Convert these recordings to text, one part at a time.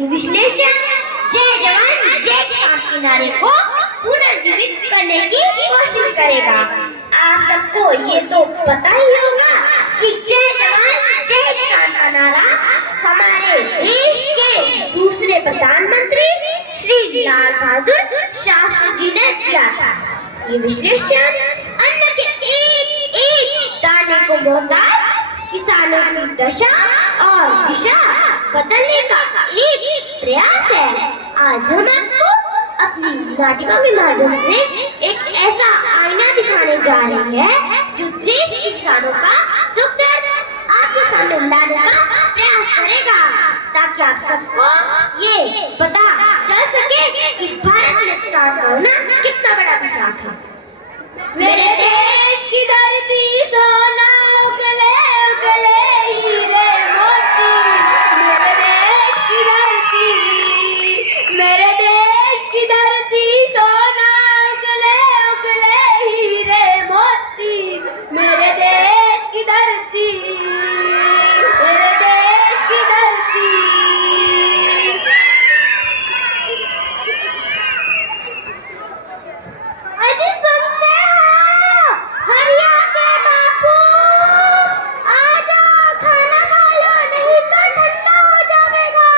विश्लेषण जय जवान जय किसान के नारे को पुनर्जीवित करने की कोशिश करेगा। आप सबको ये तो पता ही होगा कि जय जवान जय किसान का नारा हमारे देश के दूसरे प्रधानमंत्री श्री लाल बहादुर शास्त्री जी ने दिया था। ये विश्लेषण अन्न के एक एक दाने को मोहताज किसानों की दशा और दिशा बदलने का एक प्रयास है। आज हम आपको अपनी नाटिका के माध्यम से एक ऐसा आईना दिखाने जा रहे हैं जो देश के किसानों का दुख दर्द आपके सामने लाने का प्रयास करेगा, ताकि आप सबको ये पता चल सके कि भारत में किसान का होना कितना बड़ा विश्वास है। मेरे देश की धरती सोना उगले उगले हीरे मोती, मेरे देश की धरती, मेरे देश की धरती सोना उगले उगले हीरे मोती, मेरे देश की धरती, मेरे देश की धरती। अजी सुनते हो हरिया के बापू, आ जाओ खाना खा लो, नहीं तो ठंडा हो जाएगा।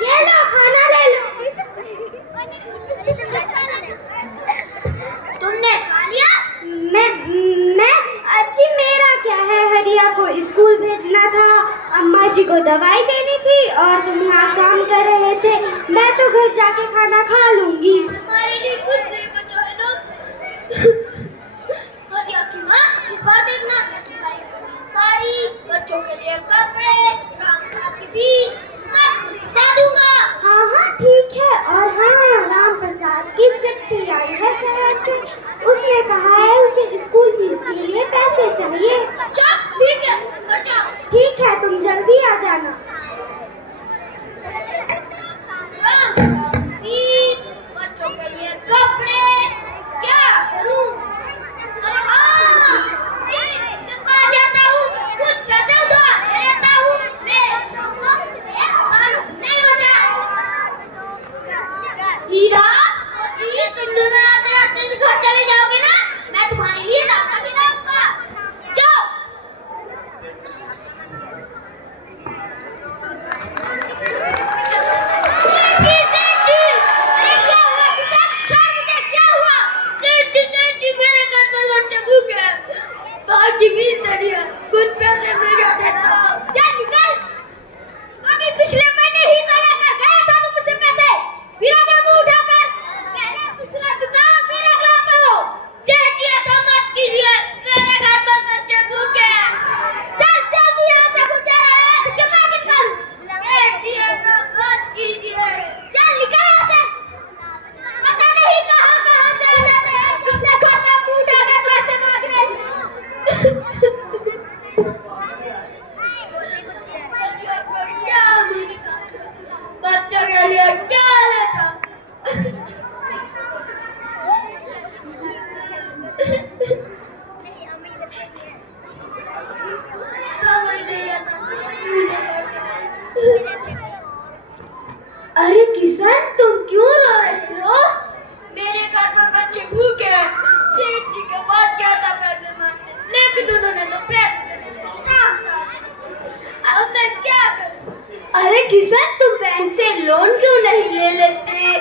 ये लो खाना ले लो। तुमने खा लिया? मैं अच्छी, मेरा क्या है, हरिया को स्कूल भेजना था, अम्मा जी को दवाई देनी थी और तुम यहाँ काम कर रहे थे। मैं तो घर जाके खाना खा लूंगी। हमारे लिए कुछ नहीं बचा है ना। हरिया की माँ, इस बार देखना मैं तुम्हारी साड़ी, बच्चों के लिए कपड़े, राम साहब की फीस सब कुछ चुका दूंगा। हाँ ठीक है। और हाँ, राम प्रसाद की चिट्ठी आई है शहर से, उसने कहा है उसे स्कूल फीस के लिए पैसे चाहिए। अच्छा ठीक है, बचाओ। ठीक है, तुम जल्दी आ जाना। राम साहब की फीस, बच्चों के लिए कपड़े, क्या करूं? अरे हाँ, आ जाता हूँ, कुछ पैसे उधार ले लेता हूँ। मेरे को एक कानून नहीं बचा। हीरा, ये तुमने मैं आते रास्ते से घर चले जाओगे ना, मैं तुम्हारे लिए दाना भी लाऊंगा। जाओ। कुछ पैसे मिल जाते तो चल निकल। अभी पिछले महीने ही तो लेकर गया था तुम मुझसे पैसे, फिर आ गया मुंह उठाकर। पहले पिछला चुका फिर अगला दो। जेठ ऐसा मत कीजिए, मेरे घर पर बच्चे भूखे हैं। चल चल, तू यहाँ से गुजर रहा है तो जमा के कर। जेठ ऐसा मत कीजिए, चल निकल यहाँ से। पता नहीं कहाँ से आ जाते हैं, अपने खाता मुंह उठाकर पैसे मांग रहे हैं। बच्चों के लिए क्या लेता? समझ नहीं आता। अरे किशन, तुम क्यों रो रहे हो? मेरे घर पर बच्चे भूखे हैं। सेठ जी के पास गया था पैसे मांगने, लेकिन उन्होंने तो पैसे अब मैं क्या करूं? अरे किशन, तुम बैंक से लोन क्यों नहीं ले लेते?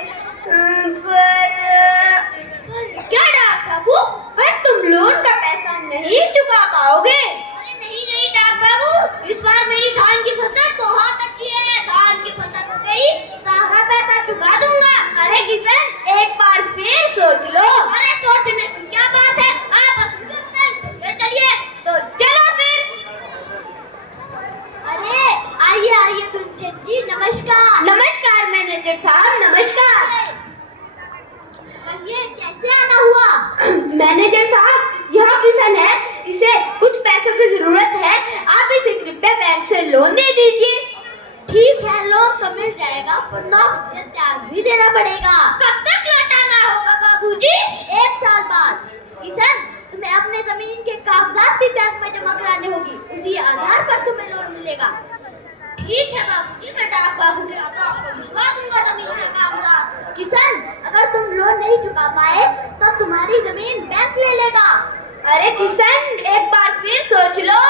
पर क्या डाक बाबू, पर तुम लोन का पैसा नहीं चुका पाओगे। अरे नहीं डाक बाबू, इस बार मेरी धान की फसल बहुत अच्छी है, धान की फसल हो गई, सारा पैसा चुका दूंगा। अरे किशन, एक बार फिर सोच लो। अरे सोचने की क्या बात है, आप ले चलिए तो चलो फिर। अरे आइए तुलचंद जी, नमस्कार। नमस्कार मैनेजर साहब, नमस्कार। कहिए कैसे आना हुआ? मैनेजर साहब, यह किसान है, इसे कुछ पैसों की जरूरत है, आप इसे कृपया बैंक से लोन दे दीजिए। ठीक है, लोन तो मिल जाएगा, पर 9% ब्याज भी देना पड़ेगा। कब तक लौटाना होगा बाबूजी? 1 साल बाद। किसान, तुम्हें अपने जमीन के कागजात भी बैंक में जमा कराने होगी, उसी आधार पर तुम्हें लोन मिलेगा। ठीक है बाबूजी, मैं डाक बाबू के हाथों आपको भिजवा दूंगा जमीन के कागजात। किशन, अगर तुम लोन नहीं चुका पाए तो तुम्हारी जमीन बैंक ले लेगा। अरे किशन, एक बार फिर सोच लो।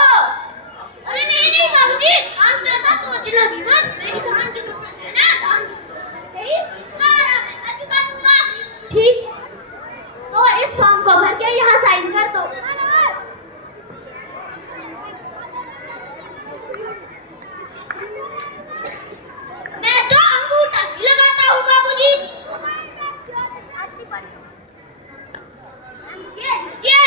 अरे नहीं नहीं बाबूजी, आप तो ऐसा सोचना भी मत। मेरी धान की फसल है ना, धान मैं चुका दूंगा। ठीक, तो इस फॉर्म को भर के यहाँ साइन कर दो। मैं तो अंगूठा ही लगाता हूँ बाबूजी। ये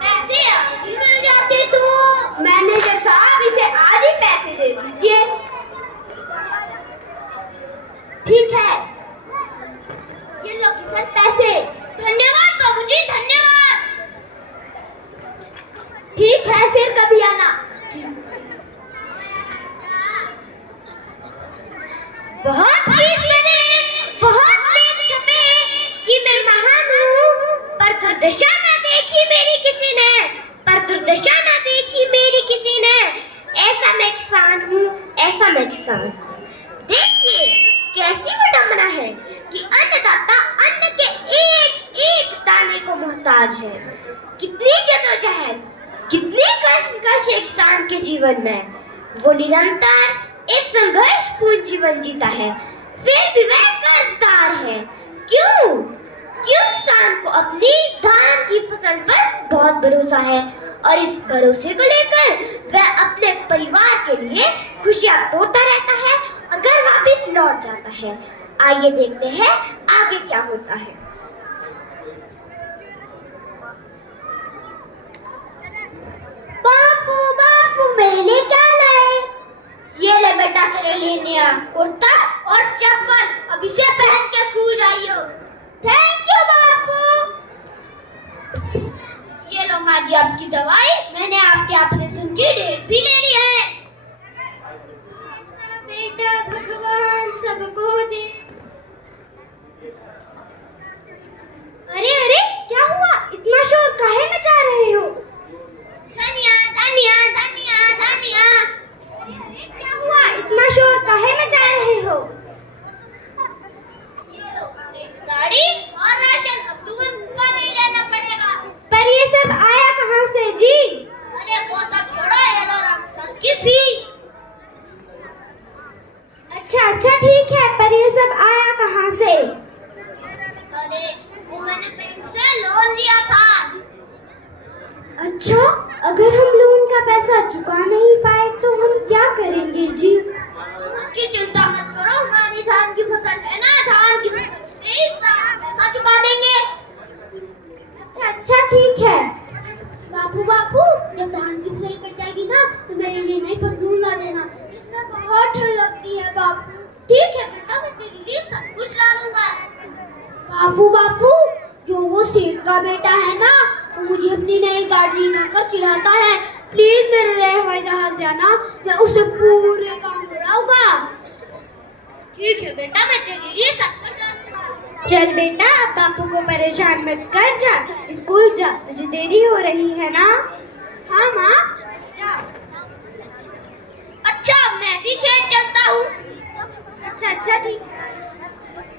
पैसे आधी मिल जाते तो। मैनेजर साहब, इसे आधे पैसे दे दीजिए। ठीक है, ये लो किशन पैसे। धन्यवाद बाबूजी, धन्यवाद। ठीक है, फिर कभी आना। बहुत गीत मैंने बहुत लेख छपे कि मैं महान हूँ, पर दुर्दशा ना देखी मेरी किसी ने, पर दुर्दशा ना देखी मेरी किसी ने। ऐसा मैं किसान हूँ, ऐसा मैं किसान। देखिए कैसी विडंबना है कि अन्नदाता अन्न के एक एक दाने को मोहताज है। कितनी जदोजहद, कितनी कश्मकश है किसान के जीवन में। वो निरंतर एक संघर्षपूर्ण जीवन जीता है, फिर भी वह कर्जदार है। क्यों? क्यों किसान को अपनी धान की फसल पर बहुत भरोसा है और इस भरोसे को लेकर वह अपने परिवार के लिए खुशियां टोटता रहता है और घर वापस लौट जाता है। आइए देखते हैं आगे क्या होता है। बापू बापू, मेरे लिए क्या लाए? ये ले बेटा, तेरे लिए नया कुर्ता और चप्पल। अब इसे पहन के स्कूल जाइयो। थैंक यू बापू। ये लो माँ जी आपकी दवाई, मैंने आपके ऑपरेशन की डेट भी ले ली है। बेटा भगवान सबको दे। अरे अरे, क्या हुआ? इतना शोर काहे मचा रहे हो? धनिया धनिया धनिया धनिया। अरे क्या हुआ? इतना शोर काहे मचा रहे हो? ये लो एक साड़ी और राशन, अब तुम्हें भूखा नहीं रहना पड़ेगा। पर ये सब आया कहाँ से जी? अरे वो सब छोड़ो, ये लो रमजान की फीस। अच्छा ठीक है, पर ये सब आया कहाँ से? अरे वो मैंने बैंक से लोन लिया था। अच्छा, अगर हम लोन का पैसा चुका नहीं पाए तो हम क्या करेंगे जी? तुम उसकी चिंता मत करो, हमारी धान की फसल है ना, धान की फसल पैसा चुका देंगे। अच्छा ठीक है। बापू बापू, जब धान की फसल कट जाएगी ना तो मेरे लिए नई पतलून ला देना, इसमें बहुत ठंड लगती है बापू। ठीक है बेटा, मैं तेरे लिए सब कुछ ला दूंगा। बापू बापू, जो वो सेठ का बेटा है ना, वो मुझे अपनी नई गाड़ी दिखाकर चिढ़ाता है। प्लीज मेरे लिए हवाई जहाज देना, मैं उसे पूरे गांव उड़ाऊंगा। ठीक है बेटा, मैं तेरे लिए सब कुछ ला दूंगा। चल बेटा, अब बापू को परेशान मत कर, जा स्कूल जा, तुझे देरी हो रही है ना। हाँ माँ, जा। अच्छा, मैं भी खेत चलता हूँ। अच्छा ठीक।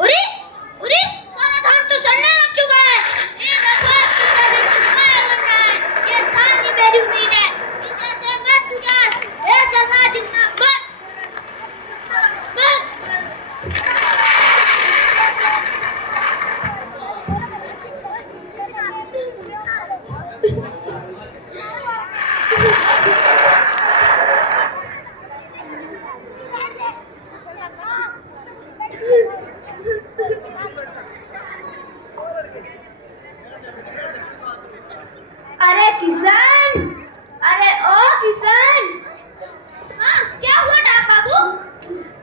अरे अरे, सारा धान तो सड़ने लग चुका है। ये भगवान, तूने भी चुका है वरना है। ये धान ही मेरी उम्मीद है, इसे से मत गुजार। ये जमा जितना बस अरे किशन, अरे ओ किशन। हाँ, क्या हुआ डाक बाबू?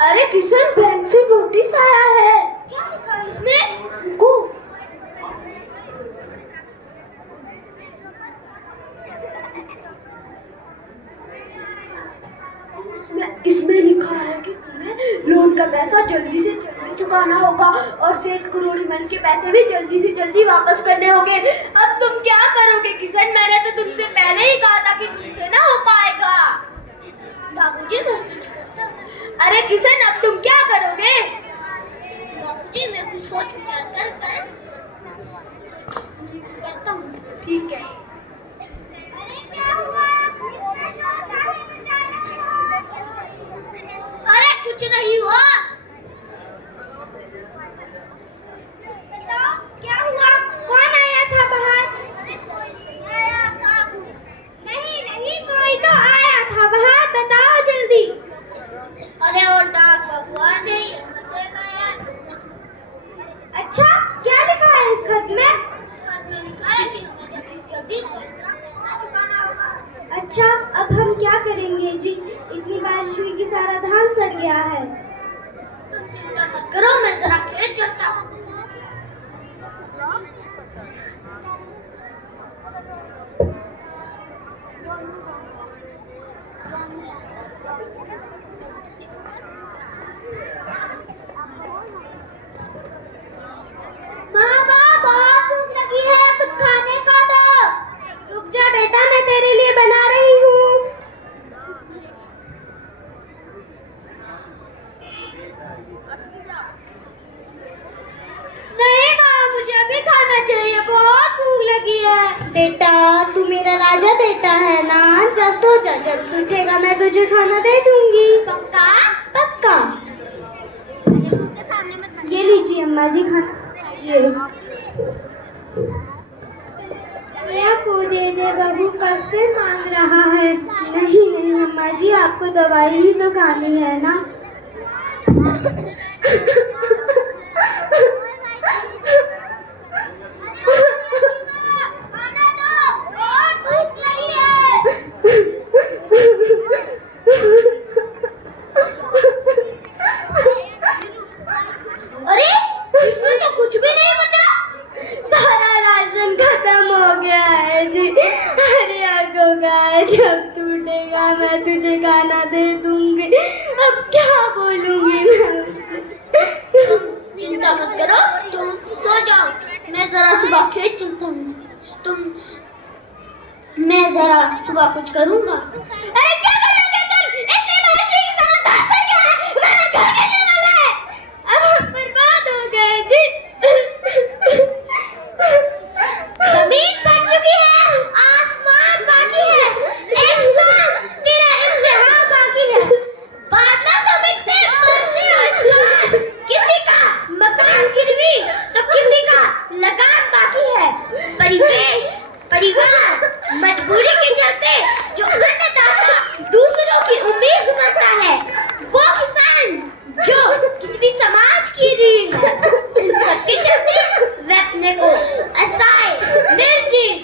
अरे किशन, बैंक से नोटिस आया है। क्या लिखा है इसमें? रुको। इसमें लिखा है कि तुम्हें लोन का पैसा जल्दी से जल्दी चुकाना होगा और सेठ करोड़ीमल के पैसे भी जल्दी से जल्दी वापस करने होंगे। अब तुम क्या करोगे किशन? मैंने तो तुमसे पहले ही कहा था कि तुमसे ना हो पाएगा। बाबूजी मैं कुछ करता हूँ। अरे किशन अब तुम क्या करोगे? बाबूजी मैं कुछ सोच विचार कर करता हूँ। ठीक है। अरे क्या हुआ? इतना शोर काहे मचा रहे हो? अरे कुछ नहीं हुआ। बताओ क्या हुआ? कौन आया था बाहर? आया था। नहीं कोई तो आया था बाहर, बताओ जल्दी। अरे और डाक बबुआ जी मते गए। अच्छा क्या लिखा है इस खत में? खत में लिखा है कि हमें जल्दी से जल्दी पैसा चुकाना होगा। अच्छा अब हम क्या करेंगे जी? इतनी बारिश हुई कि सारा धान सड़ गया है। तुम चिंता मत करो, मैं जरा खेत चलता हूँ। मामा बहुत भूख लगी है, कुछ खाने को दो। रुक जा बेटा, मैं तेरे लिए बना रही हूँ। नहीं माँ मुझे अभी खाना चाहिए, बहुत भूख लगी है। बेटा तू मेरा राजा बेटा है ना, जा सो जा, जब तू उठेगा मैं तुझे खाना दे दूंगी। पक्का? पक्का। ये लीजिए अम्मा जी खाना लीजिए। को दे दे, बाबू कब से मांग रहा है। नहीं अम्मा जी आपको दवाई भी तो खानी है ना। अरे इसमें तो कुछ भी नहीं बचा, सारा राशन खत्म हो गया है जी। अरे आगोगा जब टूटेगा मैं तुझे खाना दे दूंगी, अब क्या बोलूंगी मैं उससे। चिंता मत करो, तुम सो जाओ, मैं जरा सुबह खेत चलता हूँ। मैं जरा सुबह कुछ करूँगा। अरे क्या करोगे तुम? इतनी बारिश हुई कि सारा धान सड़ गया है, हमारा घर गिरने वाला है। अब हम बर्बाद हो गए जी। जमीन फट चुकी है, आसमान बाकी है, इंसान तेरा इम्तिहान बाकी है। बादल तो मिटते बरसे आसमान, किसी का मकान गिरवी तो किसी का लगान बाकी है। परिवार मजबूरी के चलते जो अन्नदाता दूसरों की उम्मीद करता है, वो किसान जो किसी भी समाज की रीढ़ है, इन सबके चलते वह अपने को असहाय, निर्जीव,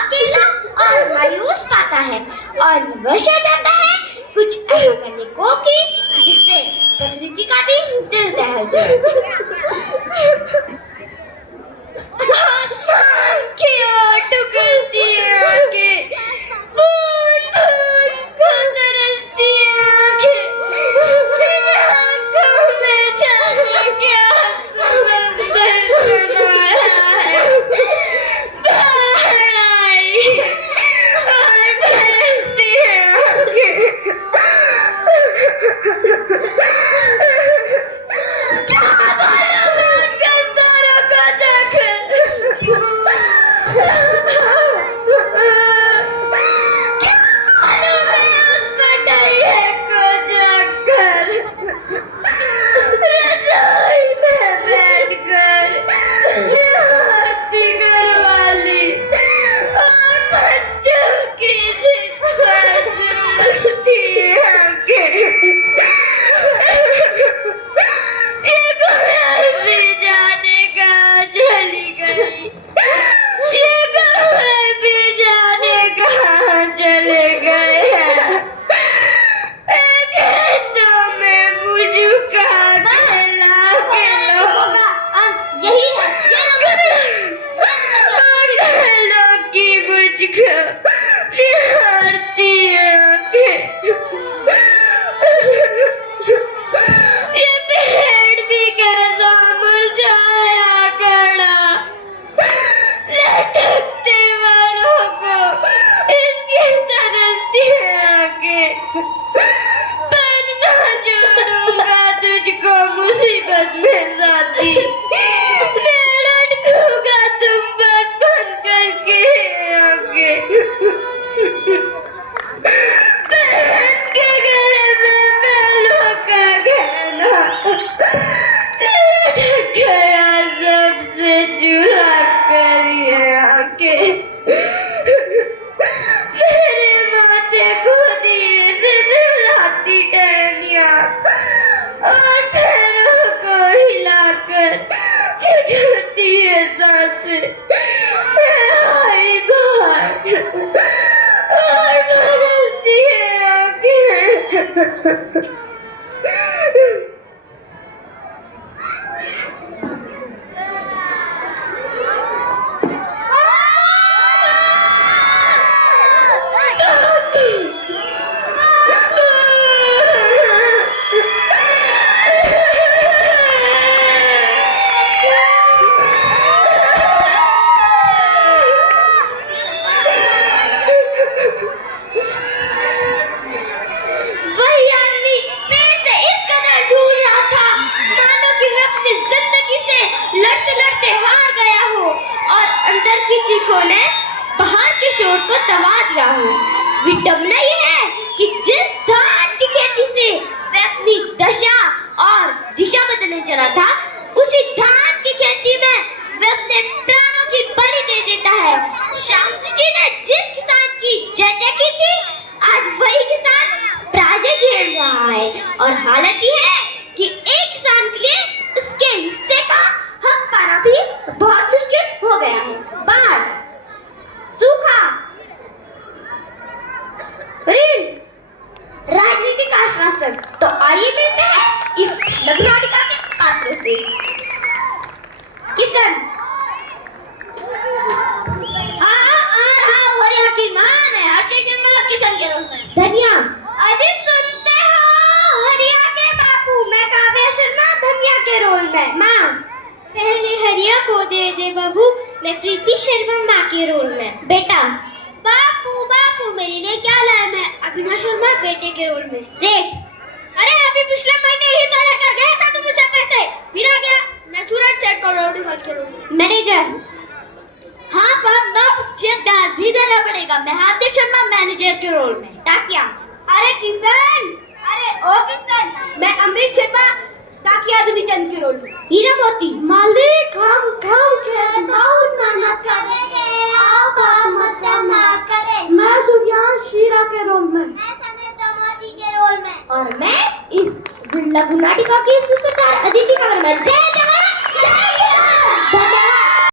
अकेला और मायूस पाता है और विवश हो जाता है कुछ ऐसा करने को कि जिससे प्रकृति का भी दिल दहल जाए। आसमान की ओर टुकड़ती आंखें, बूंद बूंद को तरसती आंखें, इन आंखों में जाने क्या समंदर समाया है। बाहर आई और बरसती आंखें। क्या बोलूं मैं उनका सारा को जाकर? क्या बोलूं मैं उस बटैये को जाकर? रसोई में बैठकर आरती करवाली और बच्चों की शिक्षा सुनती आंखें। ये घर भी जाने का चली गई, ये घर भी जाने का चले गए हैं। खेतों में मुझ अंदर की चीखों ने बाहर के शोर को दबा दिया हो। विडंबना यह है कि जिस धान की खेती से वह अपनी दशा और दिशा बदलने चला था, उसी धान की खेती में वह अपने प्राणों की बलि दे देता है। शास्त्री जी ने जिस किसान की जय की थी, आज वही किसान पराजय झेल रहा है। और हालत यह है कि एक किसान के लिए उसके हिस्से का हक पाना भी बहुत मुश्किल हो गया है। बाढ़, सूखा, ऋण, राजनीतिक आश्वासन तो आइए मिलते हैं इस लघु नाटिका के पात्रों से। किसान, वरिया की मां है, अक्षय शर्मा किसान के रोल में। धनिया, अजी सुनते हो, हरिया के बापू, मैं काव्या शर्मा धनिया के रोल में। मां, पहले हरिया को दे दे बाबू, मैं कृति शर्मा मां के रोल में। बेटा, बापू बापू मेरे लिए क्या लाया, मैं अभिनव शर्मा बेटे के रोल में। सेठ, अरे अभी पिछले महीने ही तो लेकर गया था तुम मुझसे पैसे, फिर आ गया, मैं सूरज सेठ को रोटी के रोल में। मैनेजर, हाँ पर ना ब्याज भी देना पड़ेगा, मैं हार्दिक शर्मा मैनेजर के रोल में। टाकिया, अरे किसान, अरे ओ किसान, मैं अमृत शर्मा टाकिया दुनीचंद के रोल में। हीरा मोती, मालिक हम के बहुत मेहनत करेंगे, आप मत ना करें। मैं सुधियान शीरा के रोल में। मैं सनेता मोती के रोल में। और मैं इस लघु नाटिका की सूत्रधार अदिति कंवर में। जय